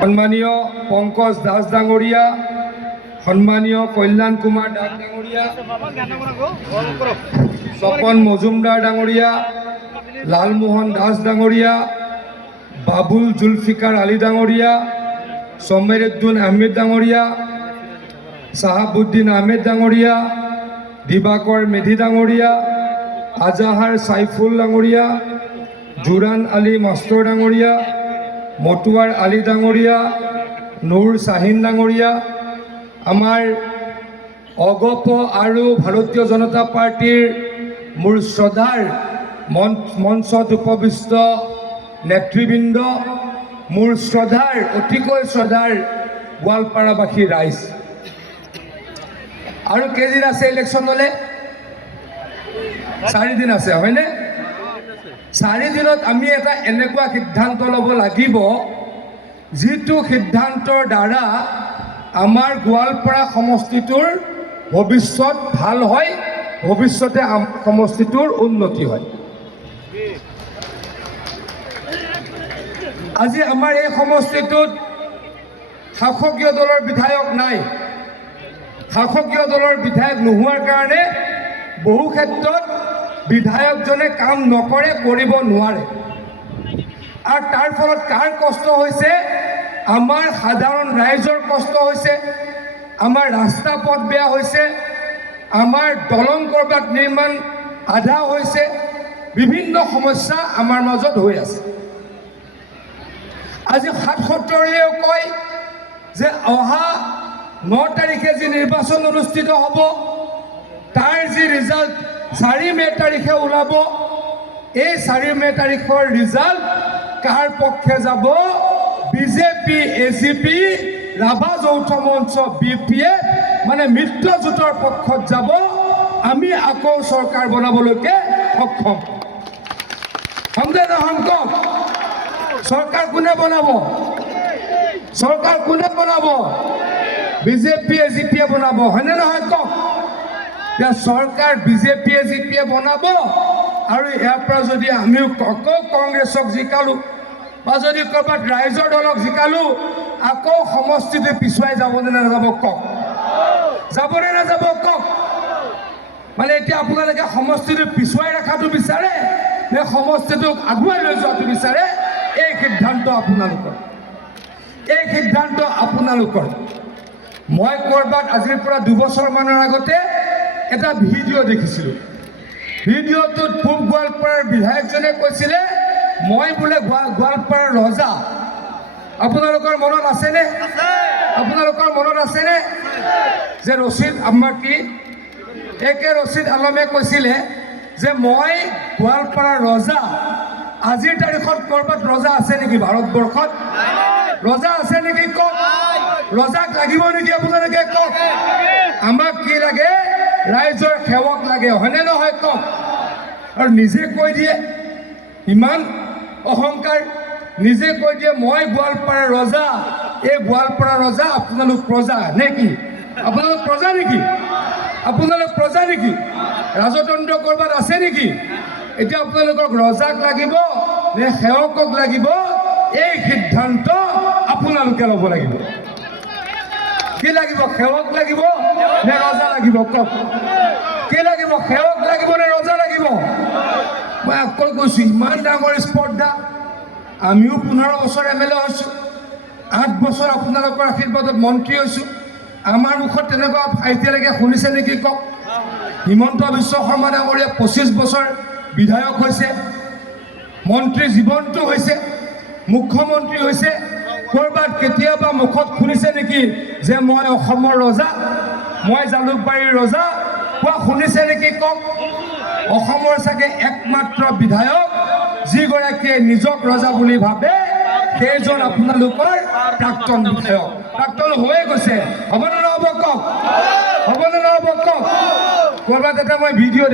সন্মানীয় পঙ্কজ দাস ডাঙৰীয়া, সন্মানীয় কল্যাণ কুমাৰ দাস ডাঙৰীয়া, স্বপন মজুমদাৰ ডাঙৰীয়া, লালমোহন দাস ডাঙৰীয়া, বাবুল জুলফিকাৰ আলী ডাঙৰীয়া, সমীৰুদ্দিন আহমেদ ডাঙৰীয়া, চাহাবুদ্দিন আহমেদ ডাঙৰীয়া, দিবাকৰ মেধি ডাঙৰীয়া, আজাহাৰ চাইফুল ডাঙৰীয়া, জুৰান আলী মাষ্টৰ ডাঙৰীয়া, মটুৱাৰ আলী ডাঙৰীয়া, নুৰ শাহিন ডাঙৰীয়া, আমাৰ অগপ আৰু ভাৰতীয় জনতা পাৰ্টিৰ মোৰ শ্ৰদ্ধাৰ মঞ্চত উপবিষ্ট নেতৃবৃন্দ, মোৰ শ্ৰদ্ধাৰ অতিকৈ শ্ৰদ্ধাৰ গোৱালপাৰাবাসী ৰাইজ, আৰু কেইদিন আছে ইলেকশ্যনলৈ? 4 দিন আছে, হয়নে? 4 দিনত আমি এটা এনেকুৱা সিদ্ধান্ত ল'ব লাগিব যিটো সিদ্ধান্তৰ দ্বাৰা আমাৰ গোৱালপাৰা সমষ্টিটোৰ ভৱিষ্যত ভাল হয়, ভৱিষ্যতে সমষ্টিটোৰ উন্নতি হয়। আজি আমাৰ এই সমষ্টিটোত শাসকীয় দলৰ বিধায়ক নাই। শাসকীয় দলৰ বিধায়ক নোহোৱাৰ কাৰণে বহু ক্ষেত্ৰত বিধায়কজনে কাম নকৰে, কৰিব নোৱাৰে, আৰু তাৰ ফলত কাৰ কষ্ট হৈছে? আমাৰ সাধাৰণ ৰাইজৰ কষ্ট হৈছে, আমাৰ ৰাস্তা পথ বেয়া হৈছে, আমাৰ দলং কৰবাত নিৰ্মাণ আধা হৈছে, বিভিন্ন সমস্যা আমাৰ মাজত হৈ আছে। আজি 77ৰেও কয় যে অহা 9 তাৰিখে যি নিৰ্বাচন অনুষ্ঠিত হ'ব তাৰ যি ৰিজাল্ট 4 মে' তাৰিখে ওলাব, এই 4 মে' তাৰিখৰ ৰিজাল্ট কাৰ পক্ষে যাব? বিজেপি, এজিপি, ৰাভা যৌথ মঞ্চ, BPF মানে মিত্ৰজোঁটৰ পক্ষত যাব। আমি আকৌ চৰকাৰ বনাবলৈকে সক্ষম হ'ম নে নহ'ম? কওক, চৰকাৰ কোনে বনাব? চৰকাৰ কোনে বনাব? বিজেপি, এজিপিয়ে বনাব, হয়নে নহয়? কওক, এতিয়া চৰকাৰ বিজেপি, এজিপিয়ে বনাব, আৰু ইয়াৰ পৰা যদি আমিও আকৌ কংগ্ৰেছক জিকালোঁ বা যদি ক'ৰবাত ৰাইজৰ দলক জিকালোঁ, আকৌ সমষ্টিটো পিছুৱাই যাবনে নাযাব? কওক, যাবনে নাযাব? কওক। মানে এতিয়া আপোনালোকে সমষ্টিটো পিছুৱাই ৰখাটো বিচাৰে নে সমষ্টিটোক আগুৱাই লৈ যোৱাটো বিচাৰে? এই সিদ্ধান্ত আপোনালোকৰ, এই সিদ্ধান্ত আপোনালোকৰ। মই ক'ৰবাত আজিৰ পৰা 2 বছৰমানৰ আগতে এটা ভিডিঅ' দেখিছিলোঁ। ভিডিঅ'টোত পূব গোৱালপাৰাৰ বিধায়কজনে কৈছিলে মই বোলে গোৱালপাৰাৰ ৰজা। আপোনালোকৰ মনত আছেনে? আপোনালোকৰ মনত আছেনে যে ৰচিদ আমাৰ কি একে ৰচিদ আলমে কৈছিলে যে মই গোৱালপাৰাৰ ৰজা। আজিৰ তাৰিখত ক'ৰবাত ৰজা আছে নেকি ভাৰতবৰ্ষত? ৰজা আছে নেকি? কওক, ৰজাক লাগিব নেকি আপোনালোকে? কওক, আমাক কি লাগে? ৰাইজৰ সেৱক লাগে, হয়নে নহয়? কওক, আৰু নিজে কৈ দিয়ে, ইমান অহংকাৰ, নিজে কৈ দিয়ে মই গোৱালপাৰাৰ ৰজা। এই গোৱালপাৰাৰ ৰজা, আপোনালোক প্ৰজা নে কি? আপোনালোক প্ৰজা নেকি? আপোনালোক প্ৰজা নেকি? ৰাজতন্ত্ৰ ক'ৰবাত আছে নেকি? এতিয়া আপোনালোকক ৰজাক লাগিব নে সেৱকক লাগিব? এই সিদ্ধান্ত আপোনালোকে ল'ব লাগিব। কি লাগিব? সেৱক লাগিব নে ৰজা লাগিব? কওক, কি লাগিব? সেৱক লাগিব নে ৰজা লাগিব? মই আকৌ কৈছোঁ, ইমান ডাঙৰ স্পৰ্ধা। আমিও 15 বছৰ MLA হৈছোঁ, 8 বছৰ আপোনালোকৰ আশীৰ্বাদত মন্ত্ৰী হৈছোঁ। আমাৰ মুখত তেনেকুৱা এতিয়ালৈকে শুনিছে নেকি? কওক, হিমন্ত বিশ্ব শৰ্মা ডাঙৰীয়া 25 বছৰ বিধায়ক হৈছে, মন্ত্ৰী জীৱনটো হৈছে, মুখ্যমন্ত্ৰী হৈছে। ক'ৰবাত কেতিয়াবা মুখত শুনিছে নেকি যে মই অসমৰ ৰজা, মই জালুকবাৰীৰ ৰজা? কোৱা শুনিছে নেকি? কওক, অসমৰ চাগে একমাত্ৰ বিধায়ক যিগৰাকীয়ে নিজক ৰজা বুলি ভাবে সেইজন আপোনালোকৰ প্ৰাক্তন বিধায়ক। প্ৰাক্তন হৈয়ে গৈছে, হ'বনে নহ'ব? কওক, হ'বনে নহ'ব? কওক। ক'ৰবাত এটা মই ভিডিঅ'